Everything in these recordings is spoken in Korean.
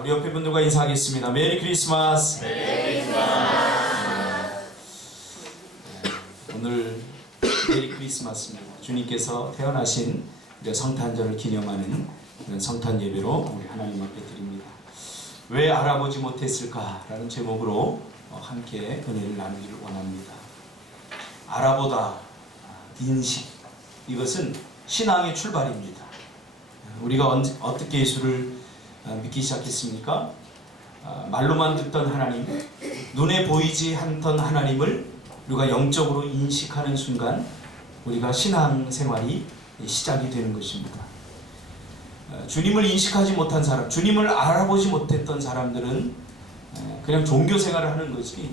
우리 옆에 분들과 인사하겠습니다. 메리 크리스마스. 메리 크리스마스. 오늘 메리 크리스마스입니다. 주님께서 태어나신 성탄절을 기념하는 성탄 예배로 우리 하나님 앞에 드립니다. 왜 알아보지 못했을까라는 제목으로 함께 은혜를 나누기를 원합니다. 알아보다, 인식, 이것은 신앙의 출발입니다. 우리가 어떻게 예수를 믿기 시작했습니까? 말로만 듣던 하나님, 눈에 보이지 않던 하나님을 우리가 영적으로 인식하는 순간 우리가 신앙생활이 시작이 되는 것입니다. 주님을 인식하지 못한 사람, 주님을 알아보지 못했던 사람들은 그냥 종교생활을 하는 것이,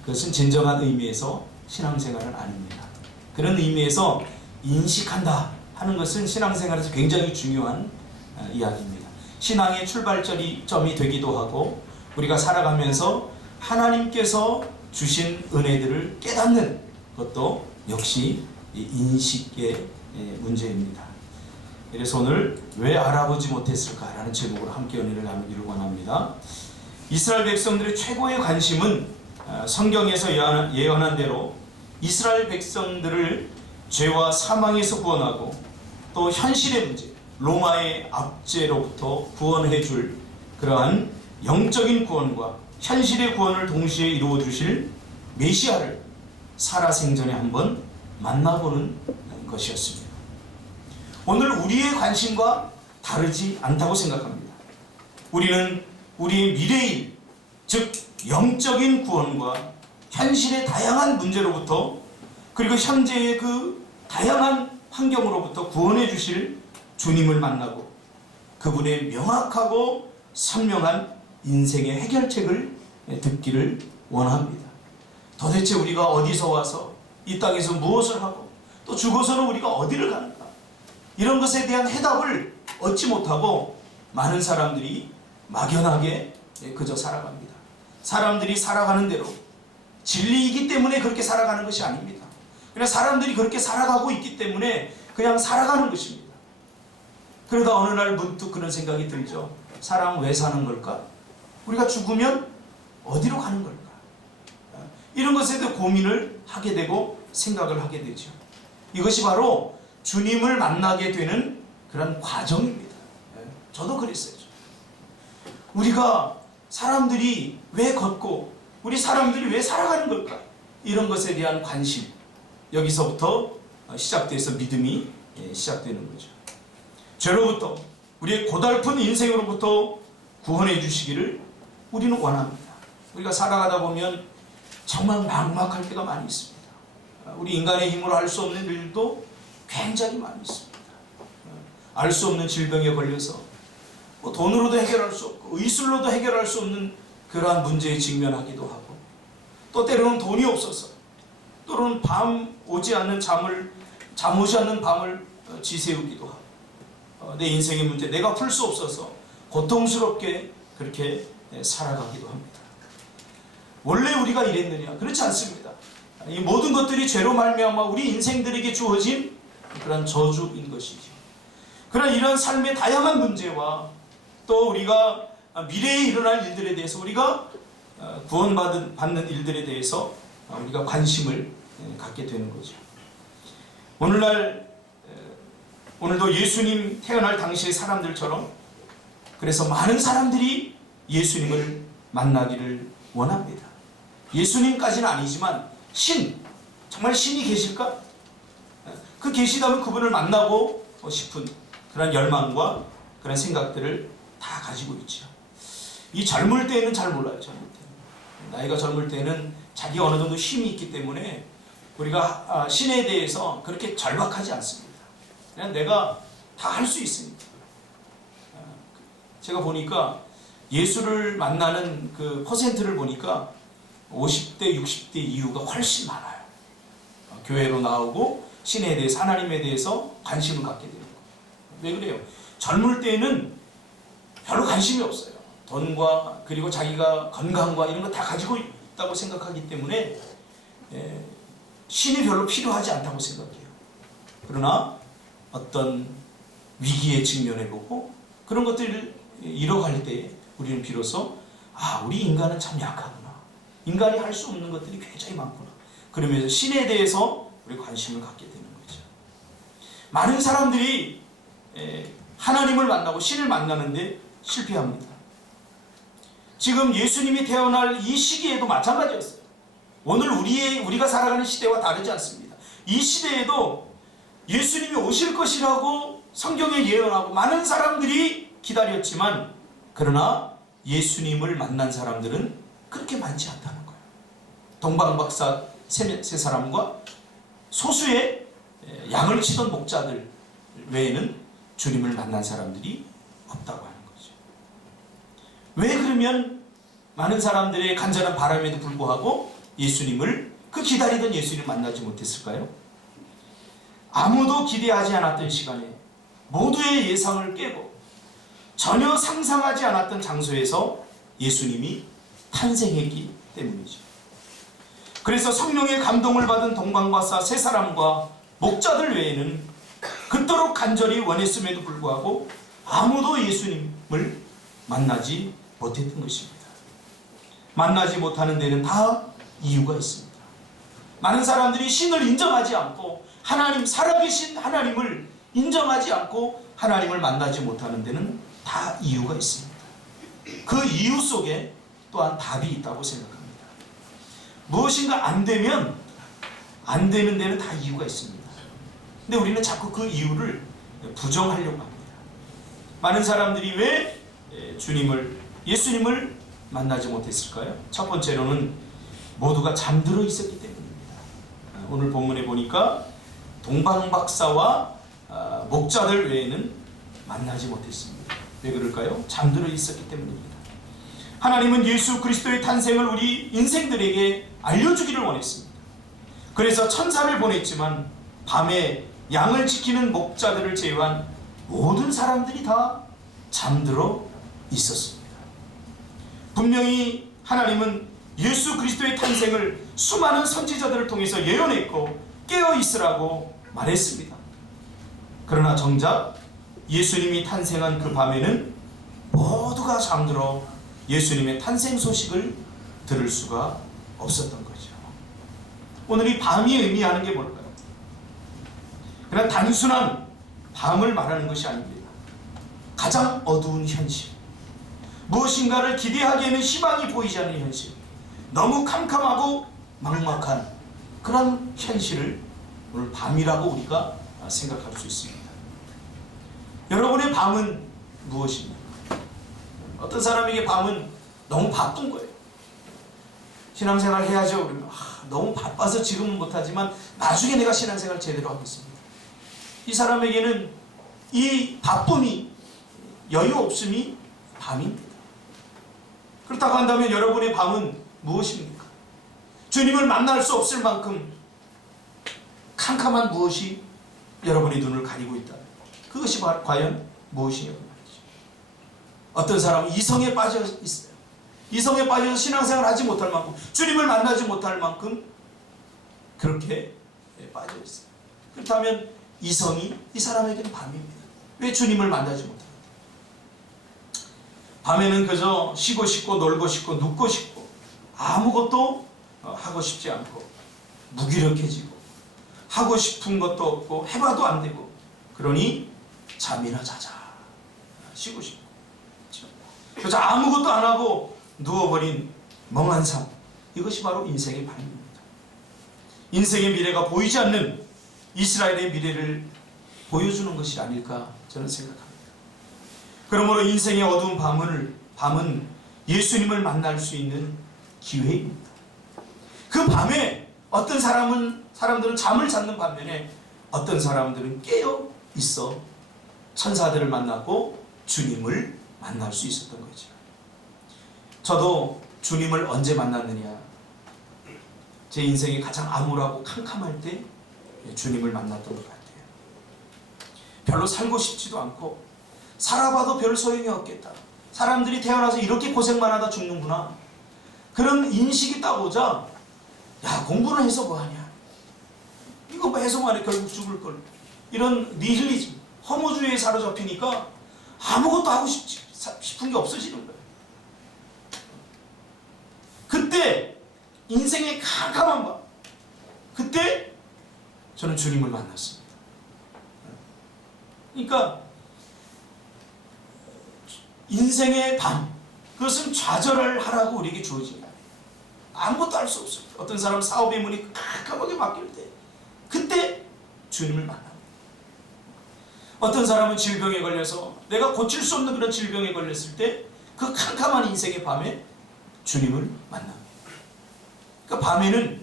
그것은 진정한 의미에서 신앙생활은 아닙니다. 그런 의미에서 인식한다 하는 것은 신앙생활에서 굉장히 중요한 이야기입니다. 신앙의 출발점이 되기도 하고, 우리가 살아가면서 하나님께서 주신 은혜들을 깨닫는 것도 역시 인식의 문제입니다. 그래서 오늘 왜 알아보지 못했을까라는 제목으로 함께 은혜를 나누기를 원합니다. 이스라엘 백성들의 최고의 관심은 성경에서 예언한 대로 이스라엘 백성들을 죄와 사망에서 구원하고 또 현실의 문제, 로마의 압제로부터 구원해 줄 그러한 영적인 구원과 현실의 구원을 동시에 이루어 주실 메시아를 살아생전에 한번 만나보는 것이었습니다. 오늘 우리의 관심과 다르지 않다고 생각합니다. 우리는 우리의 미래일, 즉 영적인 구원과 현실의 다양한 문제로부터, 그리고 현재의 그 다양한 환경으로부터 구원해 주실 주님을 만나고 그분의 명확하고 선명한 인생의 해결책을 듣기를 원합니다. 도대체 우리가 어디서 와서 이 땅에서 무엇을 하고 또 죽어서는 우리가 어디를 가는가, 이런 것에 대한 해답을 얻지 못하고 많은 사람들이 막연하게 그저 살아갑니다. 사람들이 살아가는 대로, 진리이기 때문에 그렇게 살아가는 것이 아닙니다. 그냥 사람들이 그렇게 살아가고 있기 때문에 그냥 살아가는 것입니다. 그러다 어느 날 문득 그런 생각이 들죠. 사람 왜 사는 걸까? 우리가 죽으면 어디로 가는 걸까? 이런 것에 대해 고민을 하게 되고 생각을 하게 되죠. 이것이 바로 주님을 만나게 되는 그런 과정입니다. 저도 그랬어요. 우리가 사람들이 왜 걷고 우리 사람들이 왜 살아가는 걸까? 이런 것에 대한 관심, 여기서부터 시작돼서 믿음이 시작되는 거죠. 죄로부터, 우리의 고달픈 인생으로부터 구원해 주시기를 우리는 원합니다. 우리가 살아가다 보면 정말 막막할 때가 많이 있습니다. 우리 인간의 힘으로 할 수 없는 일도 굉장히 많이 있습니다. 알 수 없는 질병에 걸려서 돈으로도 해결할 수 없고 의술로도 해결할 수 없는 그러한 문제에 직면하기도 하고, 또 때로는 돈이 없어서, 또는 잠 오지 않는 밤을 지새우기도 하고, 내 인생의 문제 내가 풀 수 없어서 고통스럽게 그렇게 살아가기도 합니다. 원래 우리가 이랬느냐? 그렇지 않습니다. 이 모든 것들이 죄로 말미암아 우리 인생들에게 주어진 그런 저주인 것이죠. 그런 이런 삶의 다양한 문제와 또 우리가 미래에 일어날 일들에 대해서, 우리가 구원받는 일들에 대해서 우리가 관심을 갖게 되는 거죠. 오늘도 예수님 태어날 당시의 사람들처럼, 그래서 많은 사람들이 예수님을 만나기를 원합니다. 예수님까지는 아니지만 정말 신이 계실까? 그 계시다면 그분을 만나고 싶은 그런 열망과 그런 생각들을 다 가지고 있죠. 이 젊을 때는 잘 몰라요. 젊을 때는. 나이가 젊을 때는 자기가 어느 정도 힘이 있기 때문에 우리가 신에 대해서 그렇게 절박하지 않습니다. 그냥 내가 다 할 수 있으니까. 제가 보니까 예수를 만나는 그 퍼센트를 보니까 50대, 60대 이후가 훨씬 많아요. 교회로 나오고 신에 대해서, 하나님에 대해서 관심을 갖게 되는 거예요. 왜 그래요? 젊을 때는 별로 관심이 없어요. 돈과 그리고 자기가 건강과 이런 거 다 가지고 있다고 생각하기 때문에 신이 별로 필요하지 않다고 생각해요. 그러나 어떤 위기에 직면해보고 그런 것들을 잃어갈 때 우리는 비로소 우리 인간은 참 약하구나. 인간이 할 수 없는 것들이 굉장히 많구나. 그러면서 신에 대해서 우리 관심을 갖게 되는 거죠. 많은 사람들이 하나님을 만나고 신을 만나는데 실패합니다. 지금 예수님이 태어날 이 시기에도 마찬가지였어요. 오늘 우리가 살아가는 시대와 다르지 않습니다. 이 시대에도 예수님이 오실 것이라고 성경에 예언하고 많은 사람들이 기다렸지만, 그러나 예수님을 만난 사람들은 그렇게 많지 않다는 거예요. 동방박사 세 사람과 소수의 양을 치던 목자들 외에는 주님을 만난 사람들이 없다고 하는 거죠. 왜 그러면 많은 사람들의 간절한 바람에도 불구하고 그 기다리던 예수님을 만나지 못했을까요? 아무도 기대하지 않았던 시간에 모두의 예상을 깨고 전혀 상상하지 않았던 장소에서 예수님이 탄생했기 때문이죠. 그래서 성령의 감동을 받은 동방박사 세 사람과 목자들 외에는 그토록 간절히 원했음에도 불구하고 아무도 예수님을 만나지 못했던 것입니다. 만나지 못하는 데는 다 이유가 있습니다. 많은 사람들이 신을 인정하지 않고 살아계신 하나님을 인정하지 않고 하나님을 만나지 못하는 데는 다 이유가 있습니다. 그 이유 속에 또한 답이 있다고 생각합니다. 무엇인가 안 되면 안 되는 데는 다 이유가 있습니다. 근데 우리는 자꾸 그 이유를 부정하려고 합니다. 많은 사람들이 왜 예수님을 만나지 못했을까요? 첫 번째로는 모두가 잠들어 있었기 때문입니다. 오늘 본문에 보니까 동방박사와 목자들 외에는 만나지 못했습니다. 왜 그럴까요? 잠들어 있었기 때문입니다. 하나님은 예수 그리스도의 탄생을 우리 인생들에게 알려주기를 원했습니다. 그래서 천사를 보냈지만 밤에 양을 지키는 목자들을 제외한 모든 사람들이 다 잠들어 있었습니다. 분명히 하나님은 예수 그리스도의 탄생을 수많은 선지자들을 통해서 예언했고 깨어 있으라고 말했습니다. 그러나 정작 예수님이 탄생한 그 밤에는 모두가 잠들어 예수님의 탄생 소식을 들을 수가 없었던 거죠. 오늘 이 밤이 의미하는 게 뭘까요? 그냥 단순한 밤을 말하는 것이 아닙니다. 가장 어두운 현실, 무엇인가를 기대하기에는 희망이 보이지 않는 현실, 너무 캄캄하고 막막한 그런 현실을 오늘 밤이라고 우리가 생각할 수 있습니다. 여러분의 밤은 무엇입니까? 어떤 사람에게 밤은 너무 바쁜 거예요. 신앙생활 해야죠. 그러면 너무 바빠서 지금은 못하지만 나중에 내가 신앙생활 제대로 하겠습니다. 이 사람에게는 이 바쁨이, 여유 없음이 밤입니다. 그렇다고 한다면 여러분의 밤은 무엇입니까? 주님을 만날 수 없을 만큼 캄캄한 무엇이 여러분의 눈을 가리고 있다. 그것이 과연 무엇이냐고 말이죠. 어떤 사람은 이성에 빠져 있어요. 이성에 빠져서 신앙생활을 하지 못할 만큼, 주님을 만나지 못할 만큼 그렇게 빠져 있어요. 그렇다면 이성이 이 사람에게는 밤입니다. 왜 주님을 만나지 못합니까? 밤에는 그저 쉬고 싶고 놀고 싶고 눕고 싶고 아무것도 하고 싶지 않고 무기력해지고 하고 싶은 것도 없고 해봐도 안 되고, 그러니 잠이나 자자, 쉬고 싶고 그래서 아무것도 안 하고 누워버린 멍한 삶, 이것이 바로 인생의 밤입니다. 인생의 미래가 보이지 않는 이스라엘의 미래를 보여주는 것이 아닐까 저는 생각합니다. 그러므로 인생의 어두운 밤은 예수님을 만날 수 있는 기회입니다. 그 밤에 어떤 사람들은 잠을 잤는 반면에 어떤 사람들은 깨어 있어 천사들을 만났고 주님을 만날 수 있었던 거죠. 저도 주님을 언제 만났느냐, 제 인생이 가장 암울하고 캄캄할 때 주님을 만났던 것 같아요. 별로 살고 싶지도 않고 살아봐도 별 소용이 없겠다. 사람들이 태어나서 이렇게 고생만 하다 죽는구나. 그런 인식이 딱 오자, 야, 공부는 해서 뭐하냐, 이거 뭐 해서만 해, 결국 죽을 걸. 이런 니힐리즘, 허무주의에 사로잡히니까 아무것도 하고 싶지, 싶은 게 없어지는 거예요. 그때 인생의 캄캄한 밤, 그때 저는 주님을 만났습니다. 그러니까 인생의 밤, 그것은 좌절을 하라고 우리에게 주어진 게 아니에요. 아무것도 할 수 없어요. 어떤 사람 사업의 문이 깜깜하게 막힐 때, 그때 주님을 만납니다. 어떤 사람은 질병에 걸려서 내가 고칠 수 없는 그런 질병에 걸렸을 때 그 캄캄한 인생의 밤에 주님을 만납니다. 그러니까 밤에는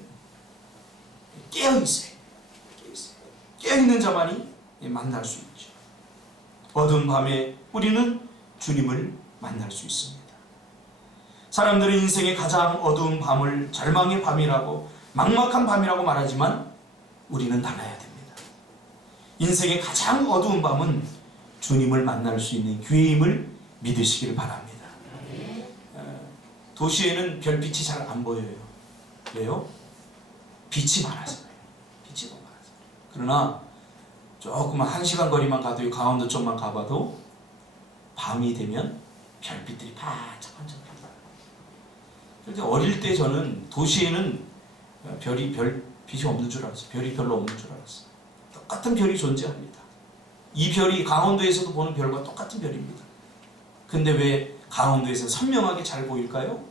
깨어있어요. 깨어있는 자만이 만날 수 있죠. 어두운 밤에 우리는 주님을 만날 수 있습니다. 사람들은 인생의 가장 어두운 밤을 절망의 밤이라고, 막막한 밤이라고 말하지만 우리는 달라야 됩니다. 인생의 가장 어두운 밤은 주님을 만날 수 있는 기회임을 믿으시기를 바랍니다. 도시에는 별빛이 잘 안 보여요. 왜요? 빛이 많아서 그래요. 빛이 너무 많아서. 그러나 조금 1시간 거리만 가도, 강원도 쪽만 가봐도 밤이 되면 별빛들이 반짝반짝합니다. 그런데 어릴 때 저는 도시에는 별빛이 없는 줄 알았어요. 별이 별로 없는 줄 알았어요. 똑같은 별이 존재합니다. 이 별이 강원도에서도 보는 별과 똑같은 별입니다. 근데 왜 강원도에서 선명하게 잘 보일까요?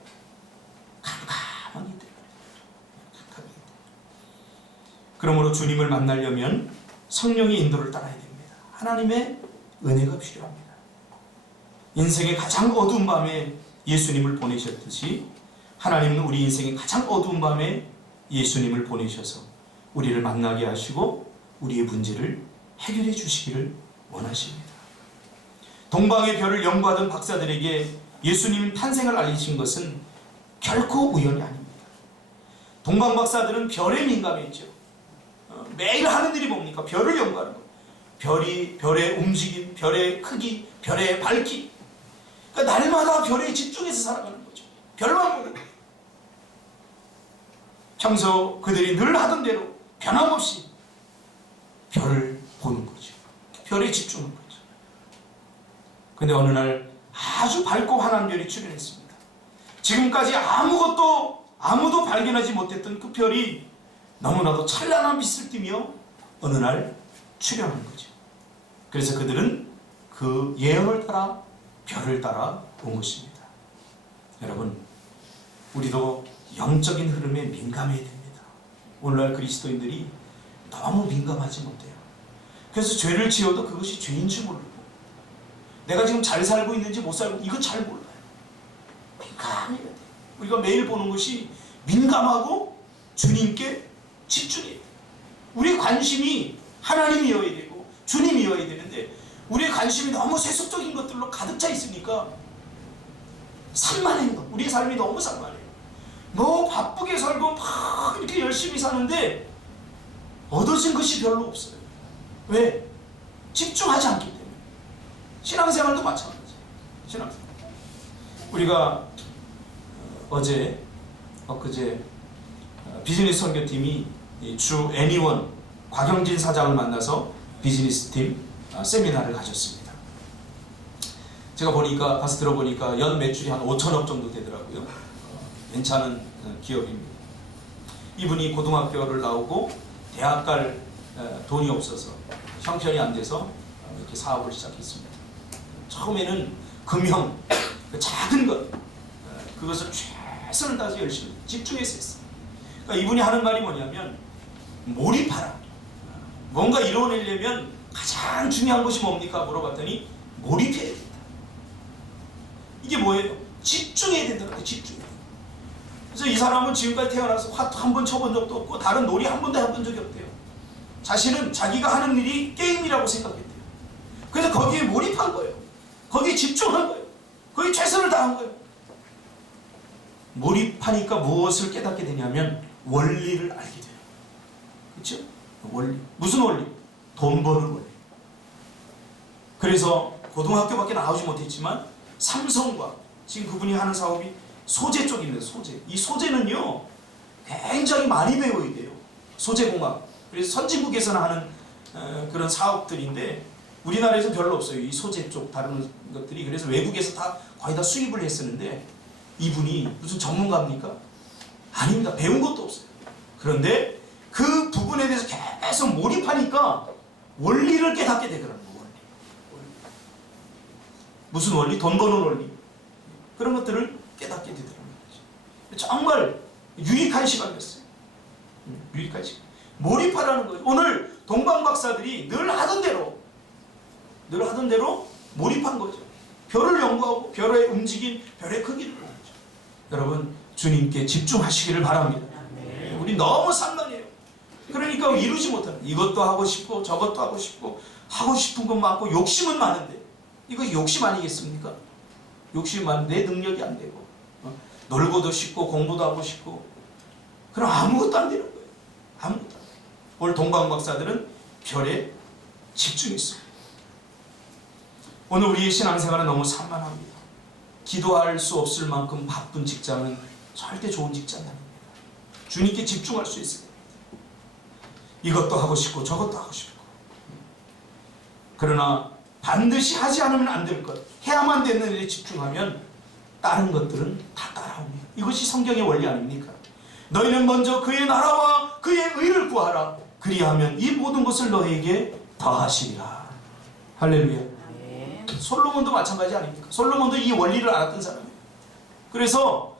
캄캄하기 때문에. 그러므로 주님을 만나려면 성령의 인도를 따라야 됩니다. 하나님의 은혜가 필요합니다. 인생의 가장 어두운 밤에 예수님을 보내셨듯이 하나님은 우리 인생의 가장 어두운 밤에 예수님을 보내셔서 우리를 만나게 하시고 우리의 문제를 해결해 주시기를 원하십니다. 동방의 별을 연구하던 박사들에게 예수님 탄생을 알리신 것은 결코 우연이 아닙니다. 동방 박사들은 별에 민감했죠. 매일 하는 일이 뭡니까? 별을 연구하는 거예요. 별의 움직임, 별의 크기, 별의 밝기. 그러니까 날마다 별에 집중해서 살아가는 거죠. 별만 보는 거예요. 평소 그들이 늘 하던 대로 변함없이 별을 보는 거죠. 별에 집중하는 거죠. 근데 어느 날 아주 밝고 환한 별이 출현했습니다. 지금까지 아무도 발견하지 못했던 그 별이 너무나도 찬란한 빛을 띠며 어느 날 출현한 거죠. 그래서 그들은 그 예언을 따라 별을 따라 온 것입니다. 여러분, 우리도 영적인 흐름에 민감해야 됩니다. 오늘날 그리스도인들이 너무 민감하지 못해요. 그래서 죄를 지어도 그것이 죄인 줄 모르고, 내가 지금 잘 살고 있는지 못 살고, 이거 잘 몰라요. 민감해야 돼요. 우리가 매일 보는 것이 민감하고 주님께 집중해야 돼요. 우리의 관심이 하나님이어야 되고 주님이어야 되는데, 우리의 관심이 너무 세속적인 것들로 가득 차 있으니까 산만해요. 우리의 삶이 너무 산만해요. 너무 바쁘게 살고 막 이렇게 열심히 사는데 얻어진 것이 별로 없어요. 왜? 집중하지 않기 때문에. 신앙생활도 마찬가지예요. 신앙생활. 우리가 엊그제 비즈니스 선교팀이 주 애니원 곽영진 사장을 만나서 비즈니스 팀 세미나를 가졌습니다. 제가 가서 들어보니까 연 매출이 한 5천억 정도 되더라고요. 괜찮은 기업입니다. 이분이 고등학교를 나오고 대학 갈 돈이 없어서, 형편이 안 돼서 이렇게 사업을 시작했습니다. 처음에는 금형, 작은 것, 그것을 최선을 다해서 열심히 집중해서 했어요. 그러니까 이분이 하는 말이 뭐냐면, 몰입하라. 뭔가 이루어내려면 가장 중요한 것이 뭡니까? 물어봤더니 몰입해야 된다. 이게 뭐예요? 집중해야 된다는 집중. 그래서 이 사람은 지금까지 태어나서 화 한 번 쳐본 적도 없고 다른 놀이 한 번도 해본 적이 없대요. 자신은 자기가 하는 일이 게임이라고 생각했대요. 그래서 거기에 몰입한 거예요. 거기에 집중한 거예요. 거기에 최선을 다한 거예요. 몰입하니까 무엇을 깨닫게 되냐면 원리를 알게 돼요. 그렇죠? 원리. 무슨 원리? 돈 버는 원리. 그래서 고등학교밖에 나오지 못했지만 삼성과, 지금 그분이 하는 사업이 소재 쪽입니다. 소재. 이 소재는요 굉장히 많이 배워야 돼요. 소재공학. 그래서 선진국에서는 하는 그런 사업들인데, 우리나라에서 별로 없어요. 이 소재 쪽 다루는 것들이. 그래서 외국에서 다 거의 다 수입을 했었는데 이분이 무슨 전문가입니까? 아닙니다. 배운 것도 없어요. 그런데 그 부분에 대해서 계속 몰입하니까 원리를 깨닫게 되더라고요. 원리. 무슨 원리? 돈 버는 원리. 그런 것들을 깨닫게 되더라고요. 정말 유익한 시간이었어요. 유익한 시간. 몰입하라는 거예요. 오늘 동방 박사들이 늘 하던 대로 몰입한 거죠. 별을 연구하고 별의 움직임, 별의 크기를 보는 거죠. 여러분 주님께 집중하시기를 바랍니다. 우리 너무 산만해요. 그러니까 이루지 못하는, 이것도 하고 싶고 저것도 하고 싶고 하고 싶은 건 많고 욕심은 많은데 이거 욕심 아니겠습니까? 욕심 많은데 내 능력이 안 되고 놀고도 싶고 공부도 하고 싶고 그럼 아무것도 안 되는 거예요. 아무것도 안 돼요. 오늘 동방 박사들은 별에 집중했어요. 오늘 우리의 신앙생활은 너무 산만합니다. 기도할 수 없을 만큼 바쁜 직장은 절대 좋은 직장이 아닙니다. 주님께 집중할 수 있어야 됩니다. 이것도 하고 싶고 저것도 하고 싶고 그러나 반드시 하지 않으면 안 될 것, 해야만 되는 일에 집중하면 다른 것들은 다 따라옵니다. 이것이 성경의 원리 아닙니까? 너희는 먼저 그의 나라와 그의 의를 구하라. 그리하면 이 모든 것을 너희에게 더하시리라. 할렐루야. 솔로몬도 마찬가지 아닙니까? 솔로몬도 이 원리를 알았던 사람이에요. 그래서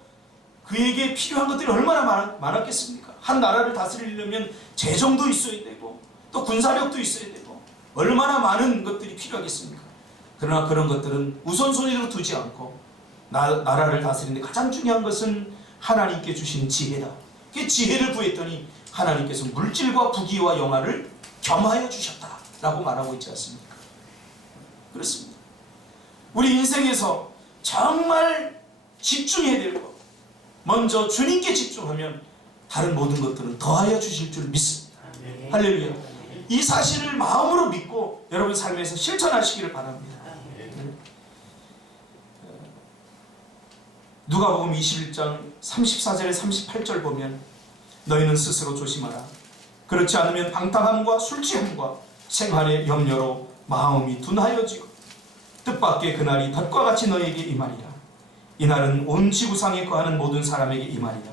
그에게 필요한 것들이 얼마나 많았겠습니까? 한 나라를 다스리려면 재정도 있어야 되고 또 군사력도 있어야 되고 얼마나 많은 것들이 필요하겠습니까? 그러나 그런 것들은 우선순위로 두지 않고 나라를 다스리는데 가장 중요한 것은 하나님께 주신 지혜다. 그 지혜를 구했더니 하나님께서 물질과 부귀와 영화를 겸하여 주셨다라고 말하고 있지 않습니까? 그렇습니다. 우리 인생에서 정말 집중해야 될 것, 먼저 주님께 집중하면 다른 모든 것들은 더하여 주실 줄 믿습니다. 할렐루야. 이 사실을 마음으로 믿고 여러분 삶에서 실천하시기를 바랍니다. 누가복음 21장 34절에 38절 보면 너희는 스스로 조심하라. 그렇지 않으면 방탕함과 술 취함과 생활의 염려로 마음이 둔하여지고 뜻밖의 그날이 덫과 같이 너희에게 임하리라. 이날은 온 지구상에 거하는 모든 사람에게 임하리라.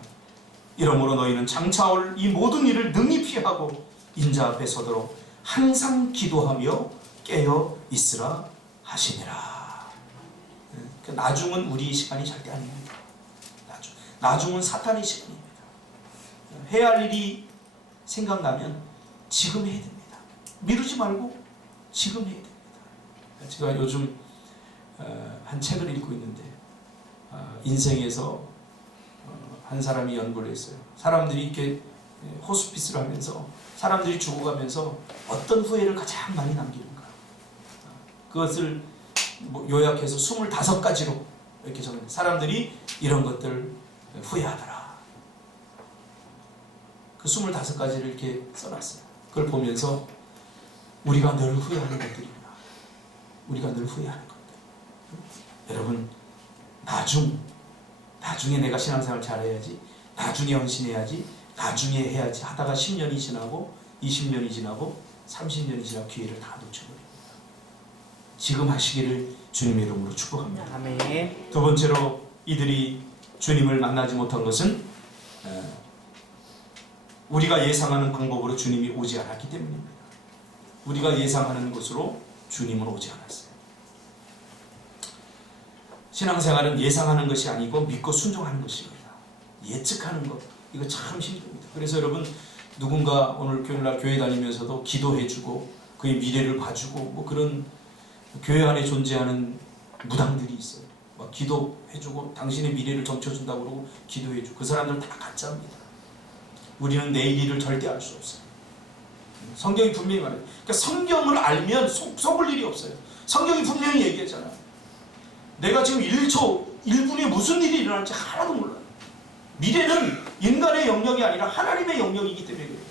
이러므로 너희는 장차올 이 모든 일을 능히 피하고 인자 앞에 서도록 항상 기도하며 깨어 있으라 하시니라. 나중은 우리의 시간이 절대 아닙니다. 나중은 사탄의 시간입니다. 해야 할 일이 생각나면 지금 해야 됩니다. 미루지 말고 지금 해야 됩니다. 제가 요즘 한 책을 읽고 있는데 인생에서 한 사람이 연구를 했어요. 사람들이 이렇게 호스피스를 하면서 사람들이 죽어가면서 어떤 후회를 가장 많이 남기는가. 그것을 요약해서 25가지로 이렇게 적었는데 사람들이 이런 것들 후회하더라. 그 25가지를 이렇게 써놨어요. 그걸 보면서 우리가 늘 후회하는 것들이구나. 우리가 늘 후회하는 것들. 여러분 나중에 내가 신앙생활 잘해야지, 나중에 헌신해야지, 나중에 해야지 하다가 10년이 지나고 20년이 지나고 30년이 지나고 기회를 다 놓쳐버립니다. 지금 하시기를 주님의 이름으로 축복합니다. 아멘. 두 번째로 이들이 주님을 만나지 못한 것은 우리가 예상하는 방법으로 주님이 오지 않았기 때문입니다. 우리가 예상하는 것으로 주님은 오지 않았어요. 신앙생활은 예상하는 것이 아니고 믿고 순종하는 것입니다. 예측하는 것, 이거 참 힘듭니다. 그래서 여러분 누군가 오늘 교회날 교회 다니면서도 기도해주고 그의 미래를 봐주고 뭐 그런 교회 안에 존재하는 무당들이 있어요. 막 기도해주고 당신의 미래를 점쳐준다고 그러고 기도해주고 그 사람들 다 가짜입니다. 우리는 내일 일을 절대 알 수 없어요. 성경이 분명히 말해요. 그러니까 성경을 알면 속을 일이 없어요. 성경이 분명히 얘기했잖아요. 내가 지금 1초, 1분에 무슨 일이 일어날지 하나도 몰라요. 미래는 인간의 영역이 아니라 하나님의 영역이기 때문에 그래요.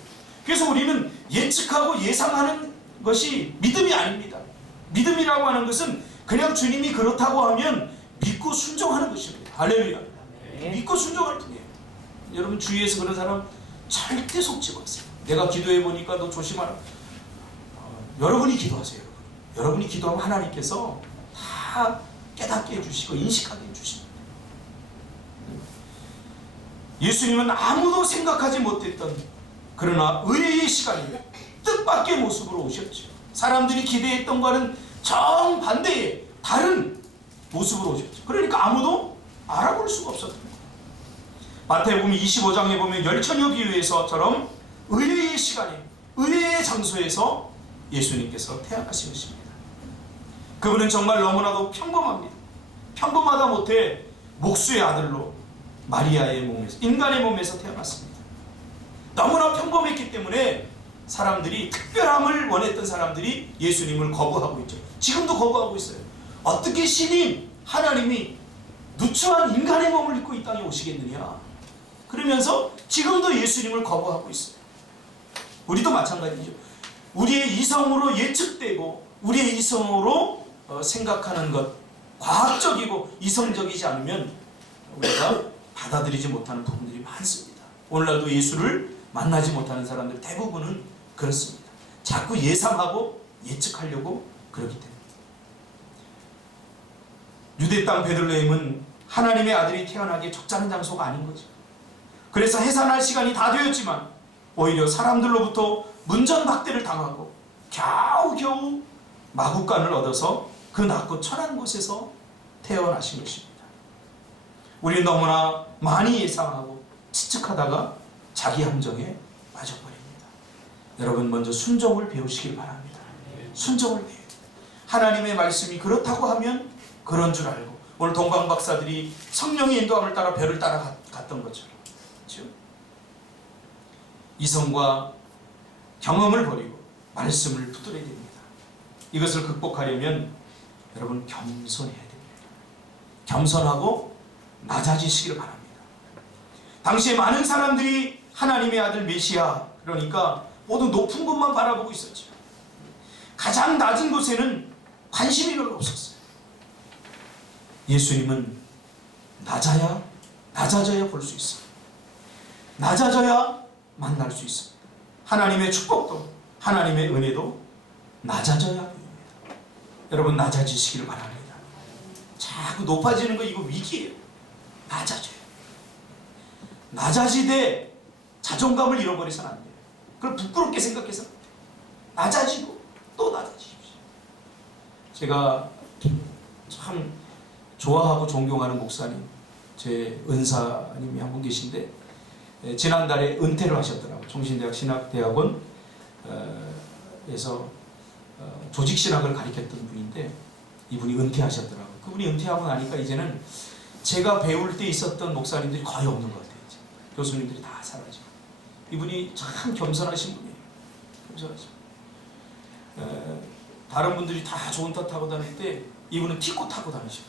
그래서 우리는 예측하고 예상하는 것이 믿음이 아닙니다. 믿음이라고 하는 것은 그냥 주님이 그렇다고 하면 믿고 순종하는 것입니다. 할렐루야. 믿고 순종할 뿐이에요. 여러분 주위에서 그런 사람 절대 속지 마세요. 내가 기도해 보니까 너 조심하라. 여러분이 기도하세요. 여러분이 기도하면 하나님께서 다 깨닫게 해주시고 인식하게 해주십니다. 예수님은 아무도 생각하지 못했던 그러나 의외의 시간이 뜻밖의 모습으로 오셨죠. 사람들이 기대했던 것과는 정반대의 다른 모습으로 오셨죠. 그러니까 아무도 알아볼 수가 없었던 거예요. 마태복음 25장에 보면 열처녀 비유에서처럼 의외의 시간에 의외의 장소에서 예수님께서 태어나신 것입니다. 그분은 정말 너무나도 평범합니다. 평범하다 못해 목수의 아들로 마리아의 몸에서, 인간의 몸에서 태어났습니다. 너무나 평범했기 때문에 사람들이, 특별함을 원했던 사람들이 예수님을 거부하고 있죠. 지금도 거부하고 있어요. 어떻게 신인 하나님이 누추한 인간의 몸을 입고 이 땅에 오시겠느냐, 그러면서 지금도 예수님을 거부하고 있어요. 우리도 마찬가지죠. 우리의 이성으로 예측되고 우리의 이성으로 생각하는 것, 과학적이고 이성적이지 않으면 우리가 받아들이지 못하는 부분들이 많습니다. 오늘날도 예수를 만나지 못하는 사람들 대부분은 그렇습니다. 자꾸 예상하고 예측하려고 그러기 때문에. 유대 땅 베들레헴은 하나님의 아들이 태어나기에 적절한 장소가 아닌 거죠. 그래서 해산할 시간이 다 되었지만 오히려 사람들로부터 문전박대를 당하고 겨우겨우 마구간을 얻어서 그 낮고 천한 곳에서 태어나신 것입니다. 우리는 너무나 많이 예상하고 추측하다가 자기 함정에 빠져버립니다. 여러분, 먼저 순종을 배우시길 바랍니다. 순종을 배워요. 하나님의 말씀이 그렇다고 하면 그런 줄 알고, 오늘 동방 박사들이 성령의 인도함을 따라 별을 따라 갔던 것처럼, 그렇죠? 이성과 경험을 버리고 말씀을 붙들어야 됩니다. 이것을 극복하려면 여러분 겸손해야 됩니다. 겸손하고 낮아지시기를 바랍니다. 당시에 많은 사람들이 하나님의 아들 메시아, 그러니까 모두 높은 곳만 바라보고 있었죠. 가장 낮은 곳에는 관심이 별로 없었어요. 예수님은 낮아져야 볼 수 있어요. 낮아져야 만날 수 있습니다. 하나님의 축복도, 하나님의 은혜도 낮아져야 됩니다. 여러분, 낮아지시기를 바랍니다. 자꾸 높아지는 거 이거 위기예요. 낮아져요. 낮아지되 자존감을 잃어버려서는 안 돼요. 그걸 부끄럽게 생각해서는 안 돼요. 낮아지고 또 낮아지십시오. 제가 참 좋아하고 존경하는 목사님, 제 은사님이 한 분 계신데 지난달에 은퇴를 하셨더라고요. 총신대학 신학대학원에서 조직신학을 가르쳤던 분인데 이분이 은퇴하셨더라고요. 그분이 은퇴하고 나니까 이제는 제가 배울 때 있었던 목사님들이 거의 없는 것 같아요. 이제. 교수님들이 다 사라지고. 이분이 참 겸손하신 분이에요. 겸손하신 분. 다른 분들이 다 좋은 차 타고 다닐 때 이분은 티코 타고 다니시고,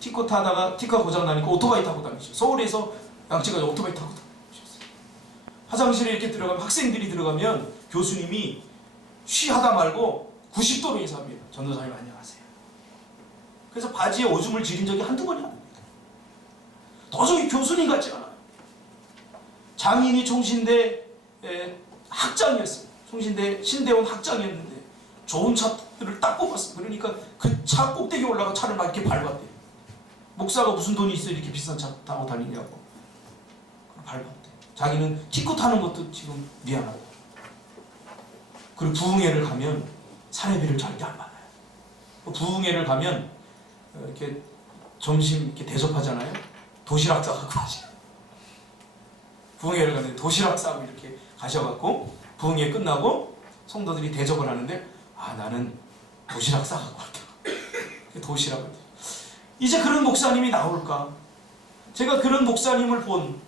티코 타다가 티코가 고장 나니까 오토바이 타고 다니시고, 서울에서 양치까지 오토바이 타고 다니셨어요. 화장실에 이렇게 들어가면, 학생들이 들어가면 교수님이 쉬하다 말고 90도로 인사합니다. 전도사님 안녕하세요. 그래서 바지에 오줌을 지린 적이 한두 번이 아닙니다. 도저히 교수님 같지 않아요. 장인이 총신대 학장이었어요. 총신대 신대원 학장이었는데 좋은 차들을 딱 뽑았어요. 그러니까 그 차 꼭대기 올라가 차를 막 이렇게 밟았대요. 목사가 무슨 돈이 있어 이렇게 비싼 차 타고 다니냐고 밟았대. 자기는 티코 타는 것도 지금 미안하고. 그리고 부흥회를 가면 사례비를 절대 안 받아요. 부흥회를 가면 이렇게 점심 이렇게 대접하잖아요. 도시락 싸갖고 가셔. 부흥회를 가는데 도시락 싸고 이렇게 가셔갖고 부흥회 끝나고 성도들이 대접을 하는데, 아, 나는 도시락 싸갖고 왔다. 도시락을. 이제 그런 목사님이 나올까? 제가 그런 목사님을 본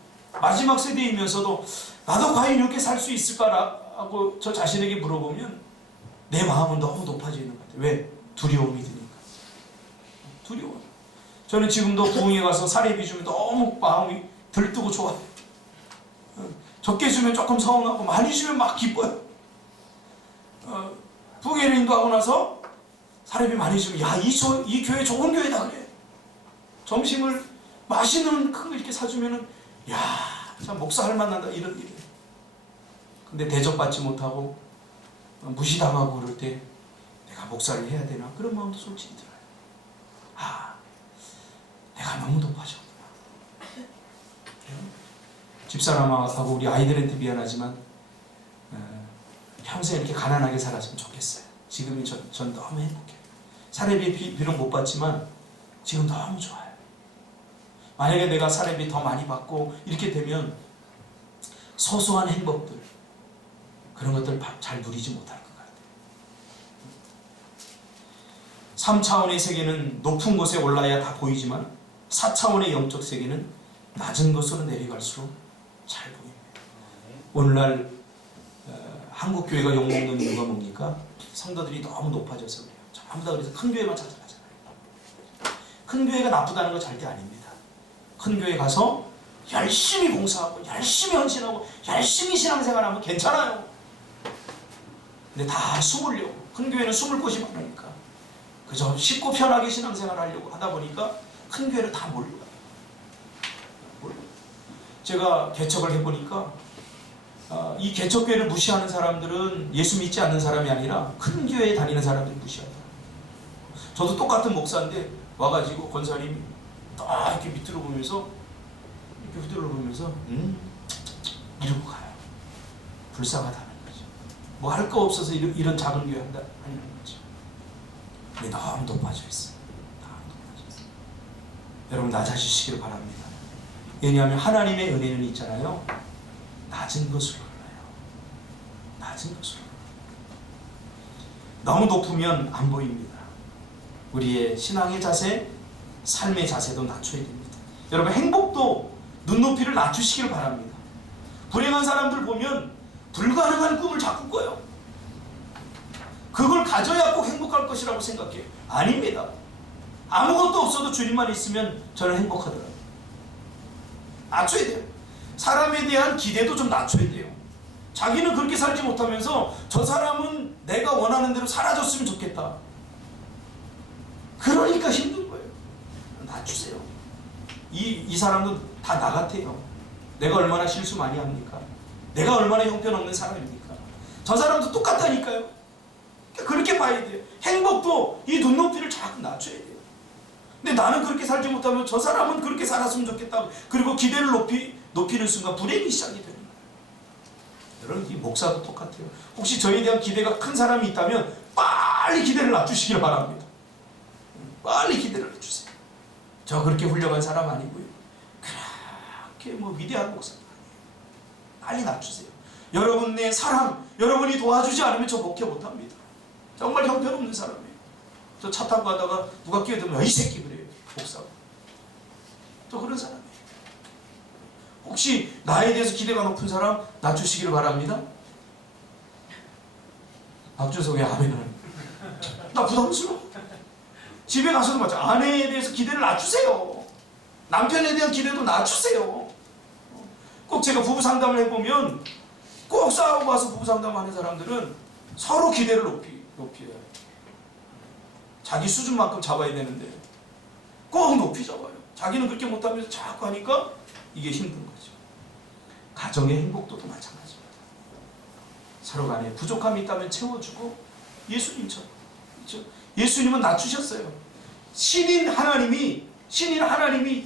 마지막 세대이면서도 나도 과연 이렇게 살 수 있을까라고 저 자신에게 물어보면 내 마음은 너무 높아지는 것 같아요. 왜? 두려움이 드니까. 두려워. 저는 지금도 부흥회 가서 사례비 주면 너무 마음이 들뜨고 좋아요. 적게 주면 조금 서운하고 많이 주면 막 기뻐요. 부흥회를 인도하고 나서 사례비 많이 주면, 야, 이 교회 좋은 교회다 그래. 점심을 맛있는 큰 거 이렇게 사주면은, 야, 참 목사 할 만하다 이런 일이에요. 근데 대접받지 못하고 무시당하고 그럴 때 내가 목사를 해야 되나 그런 마음도 솔직히 들어요. 아, 내가 너무 높아졌구나. 집사람하고 우리 아이들한테 미안하지만 평생 이렇게 가난하게 살았으면 좋겠어요. 지금이 전 너무 행복해요. 사례비 비록 못 받지만 지금 너무 좋아요. 만약에 내가 사례비 더 많이 받고 이렇게 되면 소소한 행복들 그런 것들 잘 누리지 못할 것 같아요. 3차원의 세계는 높은 곳에 올라야 다 보이지만 4차원의 영적 세계는 낮은 곳으로 내려갈수록 잘 보입니다. 오늘날 한국교회가 욕먹는 이유가 뭡니까? 성도들이 너무 높아져서 그래요. 전부 다 그래서 큰 교회만 찾아가잖아요. 큰 교회가 나쁘다는 거 절대 아닙니다. 큰 교회 가서 열심히 봉사하고 열심히 헌신하고 열심히 신앙생활하면 괜찮아요. 근데 다 숨으려고, 큰 교회는 숨을 곳이 많으니까 그저 쉽고 편하게 신앙생활 하려고 하다 보니까 큰 교회를 다 몰려요. 제가 개척을 해보니까 이 개척교회를 무시하는 사람들은 예수 믿지 않는 사람이 아니라 큰 교회에 다니는 사람들이 무시하더라고요. 저도 똑같은 목사인데 와가지고 권사님이 딱 이렇게 밑으로 보면서 이러고 가요. 불쌍하다는 거죠. 뭐 할 거 없어서 이런 작은 교회 한다 하는 거죠. 근데 너무 높아져 있어요. 여러분 낮아지시길 바랍니다. 왜냐하면 하나님의 은혜는 있잖아요. 낮은 것으로 흘러요. 낮은 것으로. 너무 높으면 안 보입니다. 우리의 신앙의 자세, 삶의 자세도 낮춰야 됩니다. 여러분 행복도 눈높이를 낮추시길 바랍니다. 불행한 사람들 보면 불가능한 꿈을 자꾸 꿔요. 그걸 가져야 꼭 행복할 것이라고 생각해요. 아닙니다. 아무것도 없어도 주님만 있으면 저는 행복하더라고요. 낮춰야 돼요. 사람에 대한 기대도 좀 낮춰야 돼요. 자기는 그렇게 살지 못하면서 저 사람은 내가 원하는 대로 살아줬으면 좋겠다. 그러니까 힘든 거예요. 낮추세요. 이 사람도 다 나 같아요. 내가 얼마나 실수 많이 합니까? 내가 얼마나 형편없는 사람입니까? 저 사람도 똑같다니까요. 그렇게 봐야 돼요. 행복도 이 눈높이를 자꾸 낮춰야 돼요. 근데 나는 그렇게 살지 못하면 저 사람은 그렇게 살았으면 좋겠다. 그리고 기대를 높이는 순간 불행이 시작이 되는 거예요. 여러분 이 목사도 똑같아요. 혹시 저에 대한 기대가 큰 사람이 있다면 빨리 기대를 낮추시길 바랍니다. 빨리 기대를 낮추세요. 저 그렇게 훌륭한 사람 아니고요. 그렇게 뭐 위대한 목사 아니에요. 빨리 낮추세요. 여러분 내 사랑, 여러분이 도와주지 않으면 저 목회 못합니다. 정말 형편없는 사람이에요. 저 차 타고 가다가 누가 끼어들면 이 새끼 그래요. 목사가. 저 그런 사람이에요. 혹시 나에 대해서 기대가 높은 사람 낮추시기를 바랍니다. 박준석 왜 아멘을? 나 부담스러워. 집에 가서도 마찬가지. 아내에 대해서 기대를 낮추세요. 남편에 대한 기대도 낮추세요. 꼭 제가 부부 상담을 해보면 꼭 싸우고 와서 부부 상담하는 사람들은 서로 기대를 높여요. 자기 수준만큼 잡아야 되는데 꼭 높이 잡아요. 자기는 그렇게 못하면서 자꾸 하니까 이게 힘든 거죠. 가정의 행복도도 마찬가지입니다. 서로 간에 부족함이 있다면 채워주고 예수님처럼. 그렇죠? 예수님은 낮추셨어요. 신인 하나님이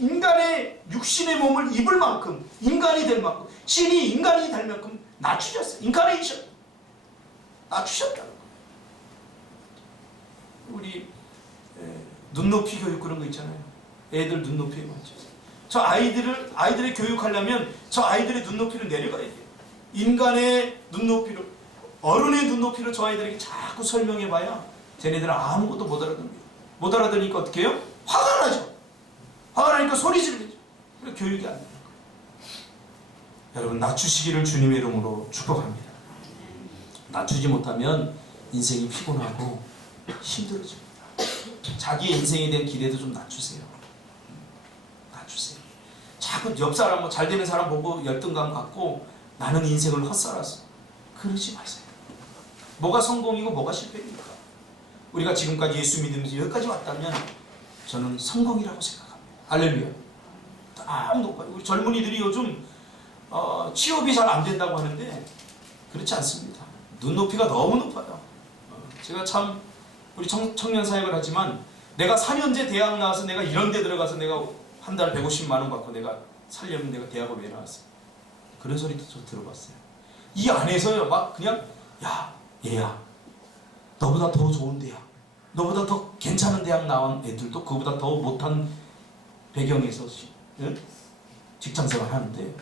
인간의 육신의 몸을 입을 만큼, 인간이 될 만큼, 신이 인간이 될 만큼 낮추셨어요. 인카네이션. 낮추셨다는 거예요. 우리 눈높이 교육 그런 거 있잖아요. 애들 눈높이에 맞춰서. 저 아이들의 교육하려면 저 아이들의 눈높이를 내려가야 돼요. 인간의 눈높이를, 어른의 눈높이를 저 아이들에게 자꾸 설명해봐야 쟤네들은 아무것도 못 알아듣습니다. 못 알아듣으니까 어떻게 해요? 화가 나죠. 화가 나니까 소리 지르죠. 그래 교육이 안 되는 거예요. 여러분 낮추시기를 주님의 이름으로 축복합니다. 낮추지 못하면 인생이 피곤하고 힘들어집니다. 자기의 인생에 대한 기대도 좀 낮추세요. 낮추세요. 자꾸 옆 사람 뭐 잘 되는 사람 보고 열등감 갖고 나는 인생을 헛살았어. 그러지 마세요. 뭐가 성공이고 뭐가 실패입니까? 우리가 지금까지 예수 믿으면서 여기까지 왔다면 저는 성공이라고 생각합니다. 할렐루야. 너무 높아요. 우리 젊은이들이 요즘 취업이 잘 안 된다고 하는데 그렇지 않습니다. 눈높이가 너무 높아요. 제가 참 우리 청년 사역을 하지만 내가 4년제 대학 나와서 내가 이런 데 들어가서 내가 한 달 150만 원 받고 내가 살려면 내가 대학을 왜 나왔어요? 그런 소리도 저 들어봤어요. 이 안에서요 막 그냥 야 얘야 너보다 더 좋은 대학 너보다 더 괜찮은 대학 나온 애들도 그보다 더 못한 배경에서 직장생활 하는데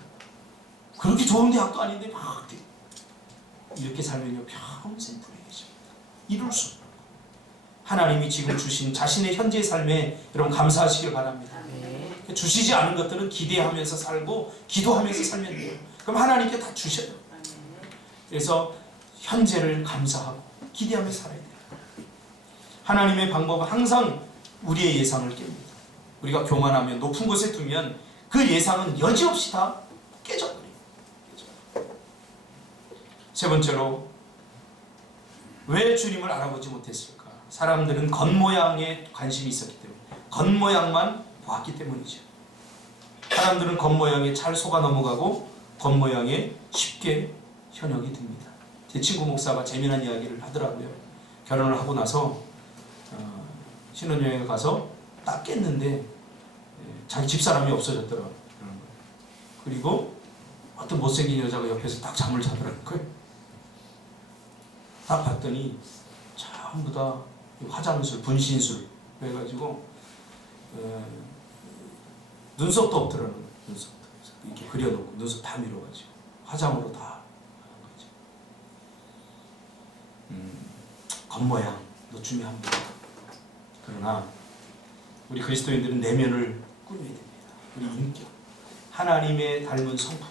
그렇게 좋은 대학도 아닌데 막 이렇게 살면요 평생 불행해집니다. 이룰 수 없는 하나님이 지금 주신 자신의 현재 삶에 여러분 감사하시길 바랍니다. 주시지 않은 것들은 기대하면서 살고 기도하면서 살면 돼요. 그럼 하나님께 다 주셔요. 그래서 현재를 감사하고 기대하면서 살아야 돼요. 하나님의 방법은 항상 우리의 예상을 깹니다. 우리가 교만하면 높은 곳에 두면 그 예상은 여지없이 다 깨져버려요. 세 번째로 왜 주님을 알아보지 못했을까? 사람들은 겉모양에 관심이 있었기 때문에 겉모양만 보았기 때문이죠. 사람들은 겉모양에 잘 속아 넘어가고 겉모양에 쉽게 현혹이 됩니다. 제 친구 목사가 재미난 이야기를 하더라고요. 결혼을 하고 나서 신혼여행을 가서 딱 깼는데 자기 집사람이 없어졌더라고요. 그리고 어떤 못생긴 여자가 옆에서 딱 잠을 자더라고요. 딱 봤더니 전부 다 화장술, 분신술 그래가지고 눈썹도 없더라는 거예요. 눈썹도 이렇게 그려놓고 눈썹 다 밀어가지고 화장으로 다 하는 거죠. 겉모양도 중요합니다. 그러나 우리 그리스도인들은 내면을 꾸며야 됩니다. 우리 인격, 하나님의 닮은 성품,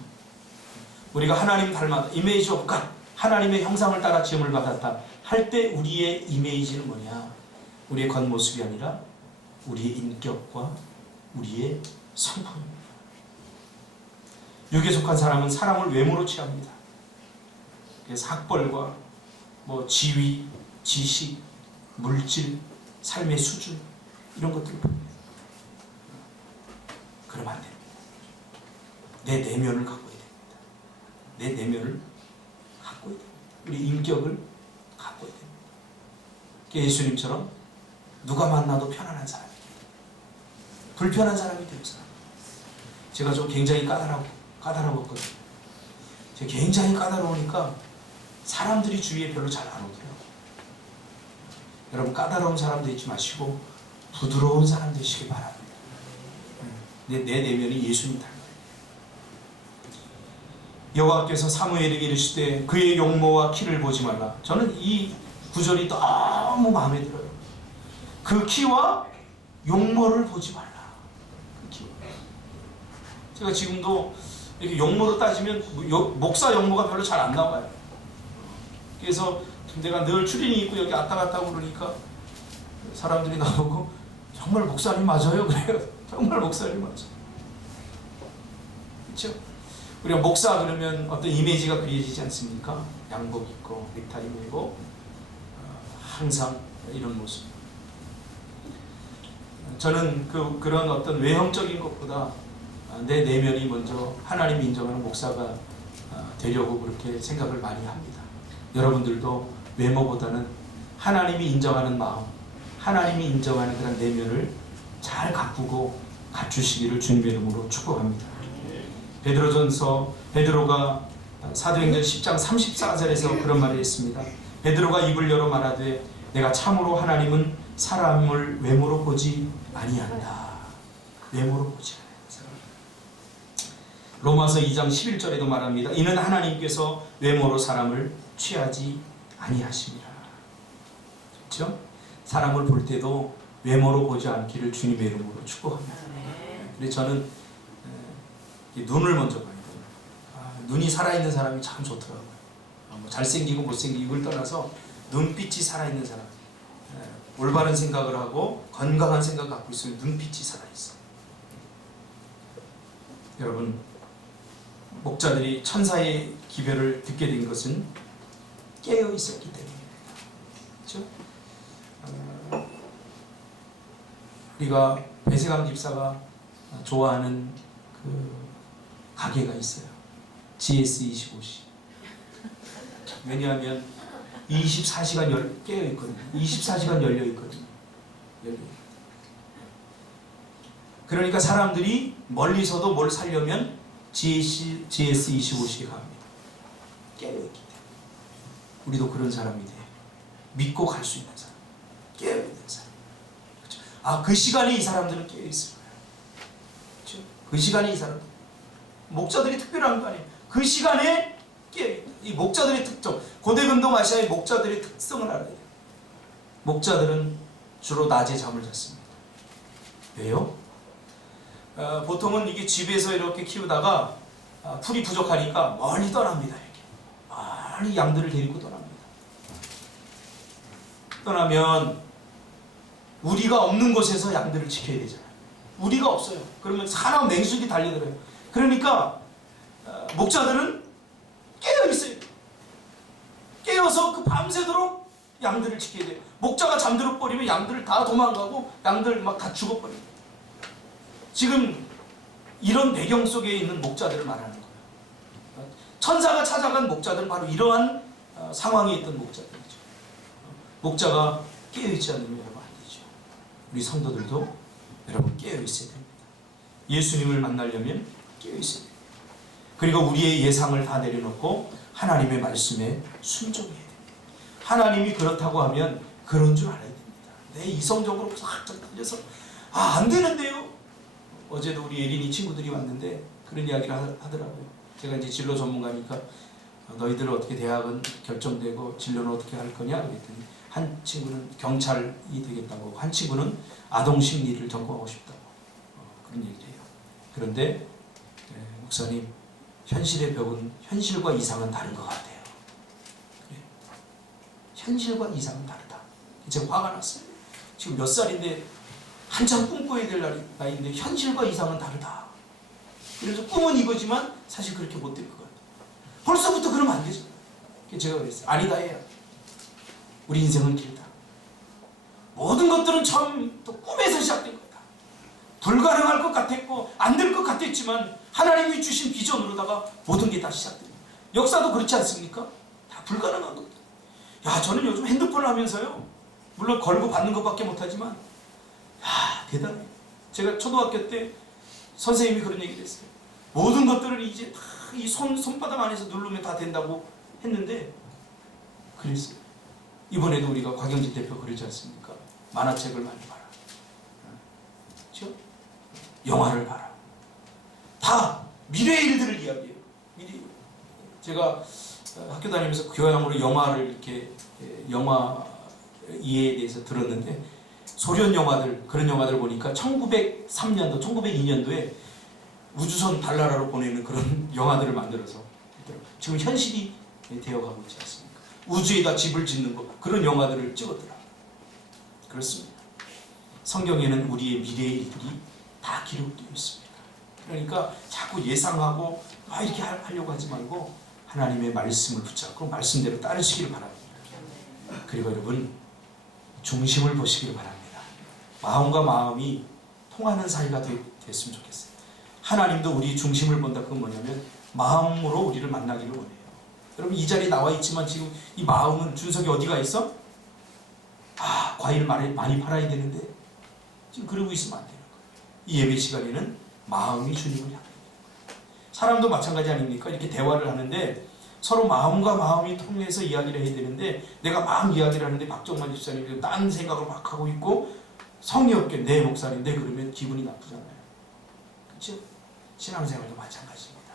우리가 하나님 닮았다, 이미지 오브 갓, 하나님의 형상을 따라 지음을 받았다 할 때 우리의 이미지는 뭐냐? 우리의 겉모습이 아니라 우리의 인격과 우리의 성품입니다. 육에 속한 사람은 사람을 외모로 취합니다. 그래서 학벌과 지위, 지식, 물질, 삶의 수준 이런 것들을 봅니다. 그러면 안 됩니다. 내 내면을 갖고 있어야 됩니다. 내 내면을 갖고 있어야 됩니다. 우리 인격을 갖고 있어야 됩니다. 예수님처럼 누가 만나도 편안한 사람이 불편한 사람이 되어서 제가 좀 굉장히 까다로웠거든요. 제가 굉장히 까다로우니까 사람들이 주위에 별로 잘 안 오더라고요. 여러분 까다로운 사람 되지 마시고 부드러운 사람 되시기 바랍니다. 내 내면이 예수님 닮아요. 여호와께서 사무엘에게 이르시되 그의 용모와 키를 보지 말라. 저는 이 구절이 너무 마음에 들어요. 그 키와 용모를 보지 말라. 제가 지금도 이렇게 용모로 따지면 목사 용모가 별로 잘 안 나와요. 그래서 내가 늘 추리닝 입고 여기 왔다 갔다 그러니까 사람들이 나오고 정말 목사님 맞아요? 그래요. 정말 목사님 맞아요. 그렇죠? 우리가 목사 그러면 어떤 이미지가 그려지지 않습니까? 양복 입고 넥타이 메고 항상 이런 모습. 저는 그런 어떤 외형적인 것보다 내 내면이 먼저 하나님이 인정하는 목사가 되려고 그렇게 생각을 많이 합니다. 여러분들도 외모보다는 하나님이 인정하는 마음, 하나님이 인정하는 그런 내면을 잘 가꾸고 갖추시기를 주님의 이름으로 축복합니다. 베드로가 사도행전 10장 34절에서 그런 말을 했습니다. 베드로가 입을 열어 말하되 내가 참으로 하나님은 사람을 외모로 보지 아니한다. 외모로 보지 않는다. 로마서 2장 11절에도 말합니다. 이는 하나님께서 외모로 사람을 취하지 아니하십니다. 그렇죠? 사람을 볼 때도 외모로 보지 않기를 주님의 이름으로 축복합니다. 그래서 저는 눈을 먼저 봐야 돼요. 눈이 살아있는 사람이 참 좋더라고요. 잘생기고 못생기고 이걸 떠나서 눈빛이 살아있는 사람, 올바른 생각을 하고 건강한 생각을 갖고 있으면 눈빛이 살아있어. 여러분, 목자들이 천사의 기별을 듣게 된 것은 깨어 있었기 때문입니다. 그렇죠? 우리가 배세강 집사가 좋아하는 그 가게가 있어요. GS25시. 왜냐하면 24시간 깨어 있거든요. 24시간 열려 있거든요. 그러니까 사람들이 멀리서도 뭘 살려면 GS25C에 갑니다. 깨어있기 때문에. 우리도 그런 사람이 돼요. 믿고 갈 수 있는 사람. 깨어있는 사람. 그렇죠? 그 시간에 이 사람들은 깨어있을 거예요. 그렇죠? 그 시간에 이 사람. 목자들이 특별한 거 아니에요. 그 시간에 깨어있는. 이 목자들의 특성. 고대 근동 아시아의 목자들의 특성을 알아야 돼요. 목자들은 주로 낮에 잠을 잤습니다. 왜요? 보통은 이게 집에서 이렇게 키우다가 풀이 부족하니까 멀리 떠납니다. 이렇게 멀리 양들을 데리고 떠납니다. 떠나면 우리가 없는 곳에서 양들을 지켜야 되잖아요. 우리가 없어요. 그러면 사나운 맹수들이 달려들어요. 그러니까 목자들은 깨어 있어요. 깨어서 그 밤새도록 양들을 지켜야 돼요. 목자가 잠들어 버리면 양들을 다 도망가고 양들 막 다 죽어버립니다. 지금 이런 배경 속에 있는 목자들을 말하는 거예요. 천사가 찾아간 목자들은 바로 이러한 상황에 있던 목자들이죠. 목자가 깨어있지 않으면 여러분 안 되죠. 우리 성도들도 여러분 깨어있어야 됩니다. 예수님을 만나려면 깨어있어야 됩니다. 그리고 우리의 예상을 다 내려놓고 하나님의 말씀에 순종해야 됩니다. 하나님이 그렇다고 하면 그런 줄 알아야 됩니다. 내 이성적으로 살짝 달려서 안 되는데요. 어제도 우리 예린이 친구들이 왔는데 그런 이야기를 하더라고요. 제가 이제 진로 전문가니까 너희들 어떻게 대학은 결정되고 진로는 어떻게 할 거냐 그랬더니 한 친구는 경찰이 되겠다고, 한 친구는 아동심리를 전공하고 싶다고 그런 얘기를 해요. 그런데 목사님, 현실의 벽은 현실과 이상은 다른 것 같아요. 그래. 현실과 이상은 다르다. 제가 화가 났어요. 지금 몇 살인데 한참 꿈꿔야 될 나이인데 현실과 이상은 다르다. 그래서 꿈은 이거지만 사실 그렇게 못 될 것 같아요. 벌써부터 그러면 안 되죠. 제가 그랬어요. 아니다 해요. 우리 인생은 길다. 모든 것들은 처음 또 꿈에서 시작된 거다. 불가능할 것 같았고 안 될 것 같았지만 하나님이 주신 비전으로다가 모든 게 다 시작됩니다. 역사도 그렇지 않습니까? 다 불가능한 겁니다. 저는 요즘 핸드폰을 하면서요. 물론 걸고 받는 것밖에 못하지만 대단해요. 제가 초등학교 때 선생님이 그런 얘기를 했어요. 모든 것들을 이제 다 이 손바닥 안에서 누르면 다 된다고 했는데 그랬어요. 이번에도 우리가 곽영진 대표 그러지 않습니까? 만화책을 많이 봐라. 그렇죠? 영화를 봐라. 다 미래의 일들을 이야기해요. 제가 학교 다니면서 교양으로 영화를 이렇게 영화 이해에 대해서 들었는데 소련 영화들, 그런 영화들 보니까 1903년도, 1902년도에 우주선 달나라로 보내는 그런 영화들을 만들어서 지금 현실이 되어가고 있지 않습니까? 우주에다 집을 짓는 거, 그런 영화들을 찍었더라. 그렇습니다. 성경에는 우리의 미래의 일들이 다 기록되어 있습니다. 그러니까 자꾸 예상하고 이렇게 하려고 하지 말고 하나님의 말씀을 붙잡고 말씀대로 따르시기를 바랍니다. 그리고 여러분, 중심을 보시기를 바랍니다. 마음과 마음이 통하는 사이가 됐으면 좋겠어요. 하나님도 우리 중심을 본다. 그건 뭐냐면 마음으로 우리를 만나기를 원해요. 여러분, 이 자리에 나와 있지만 지금 이 마음은 준석이 어디가 있어? 과일 많이 팔아야 되는데 지금 그러고 있으면 안 되는 거예요. 이 예배 시간에는 마음이 주님을 향해. 사람도 마찬가지 아닙니까? 이렇게 대화를 하는데 서로 마음과 마음이 통해서 이야기를 해야 되는데 내가 마음 이야기를 하는데 박정만 집사님이 딴 생각을 막 하고 있고 성의 없게 내 목사인데 그러면 기분이 나쁘잖아요. 그렇죠? 신앙생활도 마찬가지입니다.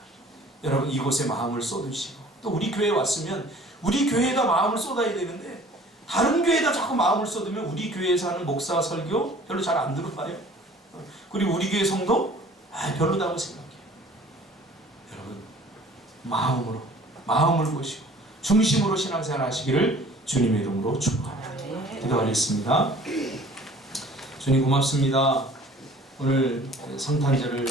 여러분, 이곳에 마음을 쏟으시고 또 우리 교회에 왔으면 우리 교회에다 마음을 쏟아야 되는데 다른 교회에다 자꾸 마음을 쏟으면 우리 교회에서 하는 목사 설교 별로 잘 안 들어봐요. 그리고 우리 교회 성도 별로다고 생각해요. 여러분, 마음을 보시고 중심으로 신앙생활 하시기를 주님의 이름으로 축복합니다. 기도하겠습니다. 주님 고맙습니다. 오늘 성탄절을